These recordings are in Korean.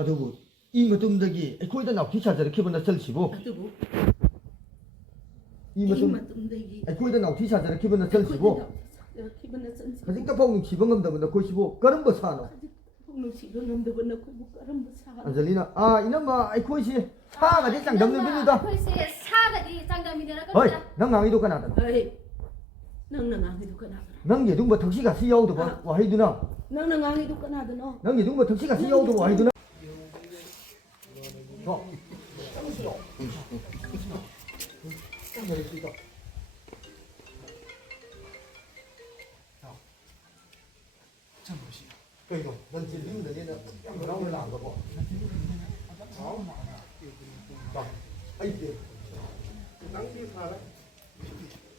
ꯑꯗꯨꯕꯨ 이 ꯃꯇꯨꯡꯗꯒꯤ ꯑꯩꯈꯣꯏꯗ ꯅꯥꯎꯊꯤ ꯁꯥꯖꯔꯛꯈꯤꯕ ꯅꯆꯜꯁꯤꯕꯨ 이 ꯃꯇꯨꯡꯗꯒꯤ ꯑꯩꯈꯣꯏꯗ ꯅꯥꯎꯊꯤ ꯁꯥꯖꯔꯛꯈꯤꯕ ꯅꯆꯜꯁꯤꯕꯨ ꯍꯧꯖꯤꯛꯇꯐꯥꯎ ꯅꯨꯡꯁꯤꯕ ꯉꯝꯗꯕ ꯅꯈꯣꯏꯁꯤꯕꯨ ꯀꯔꯝꯕ ꯁꯥꯅꯣ ꯑꯟꯖꯂꯤꯅ 이놈아 ꯑꯩꯈꯣꯏꯁꯤ 사ꯒꯗꯤ ꯆꯥꯡꯗꯝꯅꯕꯅꯤꯗ ꯑꯩꯈꯣꯏꯁꯦ ꯁꯥꯒꯗꯤ ꯆꯥꯡꯗꯝꯅꯔꯛꯀꯅꯤꯗ ꯍꯣꯏ ꯅꯪ ꯉꯥꯡꯉꯤꯗꯣ ꯀꯅꯥꯗꯅꯣ ꯅꯪꯅ ꯉꯥꯡꯉꯤꯗꯣ ꯀꯅꯥꯗꯅꯣ ꯅꯪꯒꯤ ꯑꯗꯨꯝꯕ ꯊꯛꯁꯤꯒꯥꯁꯤ ꯌꯥꯎꯗꯕ ꯋꯥꯍꯩꯗꯨꯅ ꯅꯪꯅ ꯉꯥꯡꯉꯤꯗꯣ ꯀꯅꯥꯗꯅꯣ ꯅꯪꯒꯤ ꯑꯗꯨꯝꯕ ꯊꯛꯁꯤꯒꯥꯁꯤ ꯌꯥꯎꯗꯕ ꯋꯥꯍꯩꯗꯨꯅ 그이거 넌 지금 너네는 나오는 안 가고 자 아이디 낭비 팔아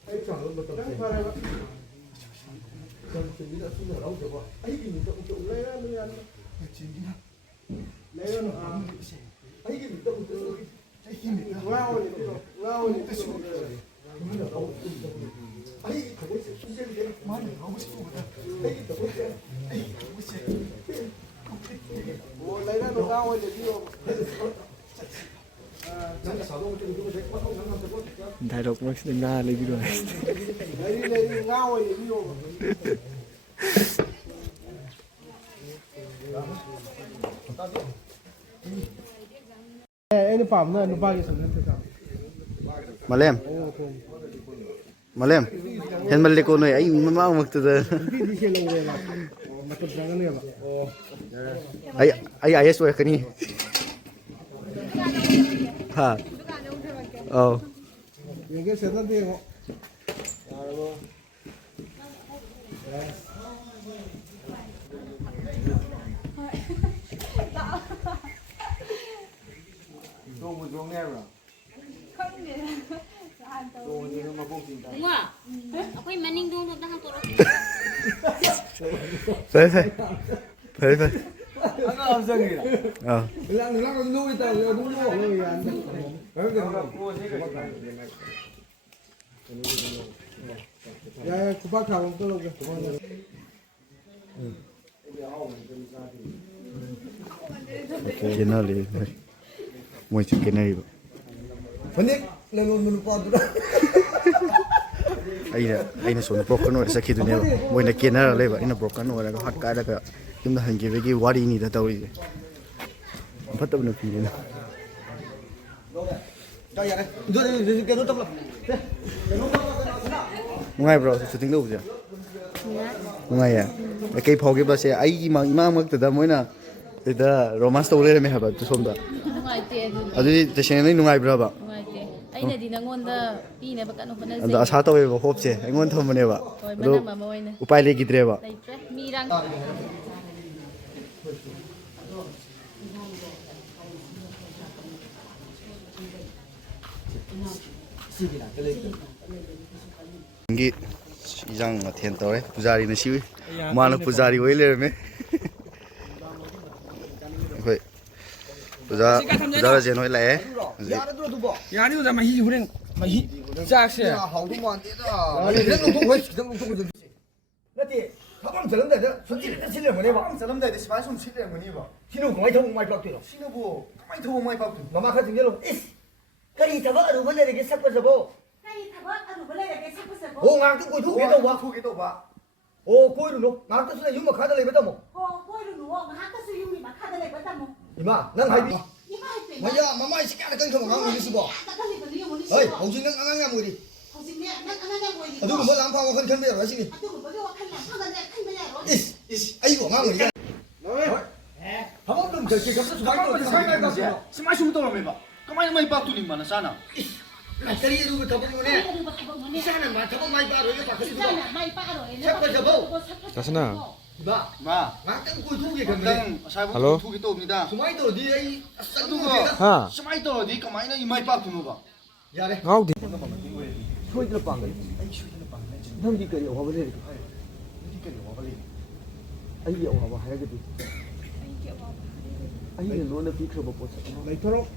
아이 장을 못 낭비 팔아 전 준비가 순서 나오죠 봐 아이기 또 올라야는 안 진기나 내가는 아이기 또 아이기 와오니 또 쉬고 아이기 가고 있어 시절이 되게 많이 가고 싶거든 아이기 또 보자 아이기 가고 있어 뭐 내가 너 나오니 이거 다이럭 막스 나 레비로 내리 나오니 이거 Ini paham na nubagi sa nito ka. Malem Malem hen malle ko noy ay mama magtada Hindi siya lang wala. Matapang ano ba? ay ayes wa kani ha oh Yung kaya sa tanti ko. ꯑꯩꯈꯣꯏ ꯃꯅꯤꯡꯗꯣꯡꯗꯣ ꯅꯪ ꯐꯔꯦ Ano ang sangila? Lang nung ito, yung yan. Ya, kubak hawang tulog. kenali moi chu kenali ba Panik nalulun pa dura aina son broken or sakhi du ne ba moi na kenara le ba ina broken or ga hat ka da yum da hangi gi wari ni da tawri fatab na pini na cho ya cái cái nó tập ngai bro shooting đâu vậy ngai ya cái phao cái ba se ai gi ma ima mak da moi na ida romance to le me ha ba tu som da ꯅꯨꯡꯉꯥꯏꯇꯦ adu de sen nei nungai bra ba ꯅꯨꯡꯉꯥꯏꯇꯦ ꯑꯩꯅꯗꯤ ꯅꯪꯉꯣꯟꯗ ꯄꯤꯅꯕ ꯀꯟꯅ ꯍꯣꯠꯅꯖꯩ adu asa tawe ba hope se engon thomne ba ꯍꯣꯏ ꯃꯅꯝ ꯑꯃ ꯑꯣꯏꯅ upai le gidre ba ꯂꯩꯇ꯭ꯔꯦ ꯃꯤꯔꯥꯡ ngi ijang athen tore pujari na siwi mana pujari oi le me hoi puja je noi la Yani udah mahi huring mahi jakse. 하우도 만데다 이런 거 왜 이런 거 좀 나티 가방 저런데 손질 실려 뭐네 봐 저런데 시발 좀 실려 뭐니 봐 신호 거의 더 많이 박대로 신호부 많이 더 많이 박대 마마 같은 경우 이스 그리 잡아로 보내게 삭고서 보 오, ngạc tôi thu cái đâu ba? Ô, coi rồi, ngạc tôi xin dùng mà khá là lấy bắt tamo. Ô, coi rồi, ngạc tôi xin dùng mà khá là lấy bắt tamo. 이마, 난 하이비. 마야, 마마 이 새끼 하나 끊고 망하고 있어 봐. 어이, 홍진 난 안하냐 뭐리. 아두고 뭐 람파고 큰 큰배야 하시니. 이스, 아이고 망을 이제. 밥은 좀 저기 갑자기 수박도 사이날 갔어. Semai sumu tolong me ba. Kamai mai pak tu ni mana sana. 그리 누구 더보네. 이사는 마 더보 많이 빠로 이거 봐. Kasana 마, Ma. ngạc tôi coi thu cái gần Dang sai bu Hello? tu gitu nida. Sumai to di ai Aduh ha semai to di kamai na imai pak tu no ba. Ya deh. ngau di 소이들 빵을. 형이 그 영화 보내. 아이 영화 봐 하야겠지. 아이 너는 비크로 못 보자. 레이터로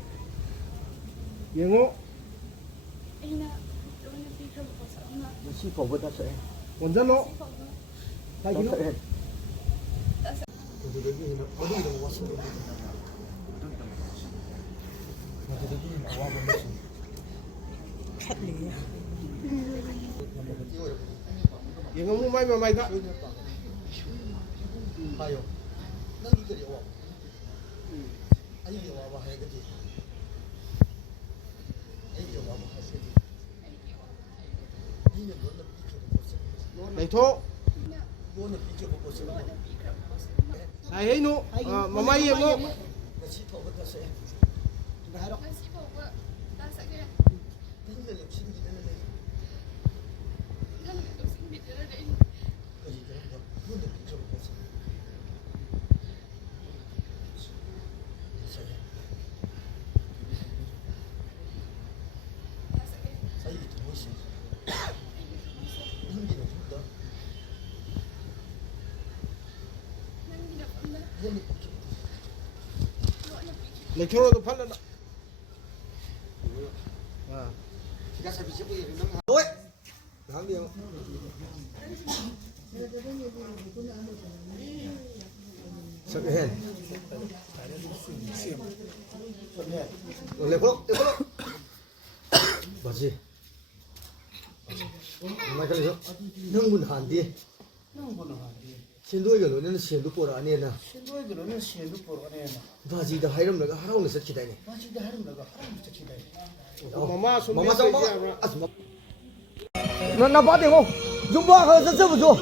영어 시퍼보다 세. 원자로 자기는 영어 뭐 많이 많이다 하요. 난 이거 와. 아니 이거 와봐 해야지. 이거 와봐 하세요. 니는 너는 비켜도 보세요. 레이터 너는 비켜도 보세요. 아이노 마마이 영어 나 시퍼 붙었어요. 나 하러. 니는 욕심이 되는데. 거기 그런 거. 너는 비켜도 보세요. 사이비 좀 보시. 힘기는 좀 더. 너는 비켜. 레이터로도 팔란다 기가 잡히 잡고 있는 거. 오이 나한테요 해. 레이터 맞지. 정말 그래서 능분 한디. 신도이가 너는 신도 보라 아니야. 신도에 그러면 신도 보러 가네. 바지다 하이름 내가 하라고 했을 기다니. 마지도 하는 거가 하나부터 기다려. 마마 손 마마 좀 메시지 먹어. 하나那八点后，中巴和这不说，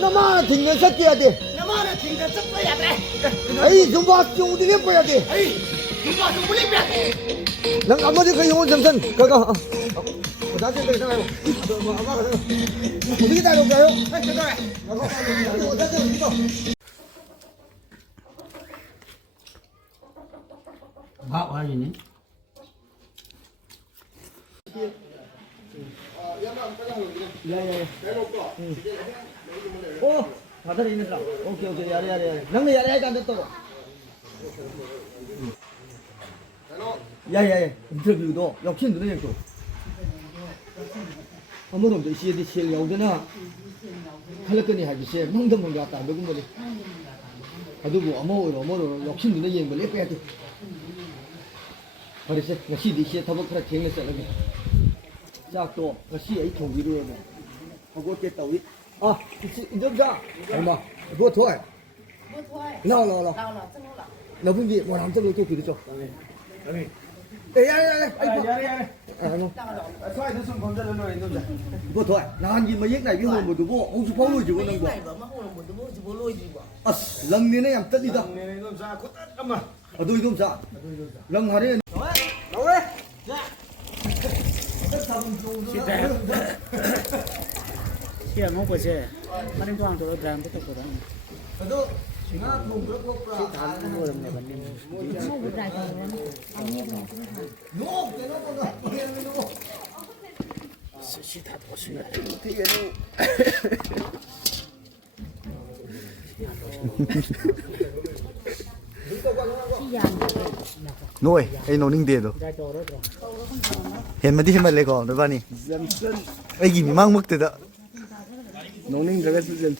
那妈听着这点的，他妈的，听着这不也得？哎，中巴兄弟的不要的，哎，你妈就不里边。那俺们就可以用真真，哥哥啊，我咱这个上来，我俺妈可能，我这个带路加油，哎，这个，然后我在这里知道。好，我给你。 다들 있는 사람. 오케이 오케이 야래 야래. 너네 야래 야래 안 됐다고. 야야야 인터뷰도 역시 누르는 거. 아무런 데 시에 시에 여기나 할거니 하기 시에 농담 갔다 누구 뭐지. 아두고 어머로 역시 누르는 거 랩 빼야 돼. 그래서 ngasi di 시에 더블 크라 쟁했어 여기. 짝도 ngasi ấy thùng video này. Không có cái tàu đi. À, giúp ra. Em mà, vô thôi. Vô thôi. Lo. Nào chân lo. Nó cũng gì, mà làm cho tôi kiểu cho. Ê, anh. xoay nó xong còn rất là nơi nó ra Vô thôi. Nào anh gì mà giết này cái hồn một tụ vô, ông chú phóng lui chỉ có năng Này mà không là một đứa chỉ vô lôi gì quả. À, lần này em tất đi đâu. này nó ra có tất lắm mà À, tôi không sao. Lần hà đi. đâu đấy Siya mo po siya. Maring ko ang tulad dyan. Ito ko lang. Mo lang na ba niya? Mau berai kan? Kami punya Tuhan. Si tato siya. Nuôi, ai nấu ninh tiền rồi. Dahil toro to. Hiện mà đi mà lấy còn rồi ba nè. Ai gì mang mức từ đó. 농ninh 저가 쓰전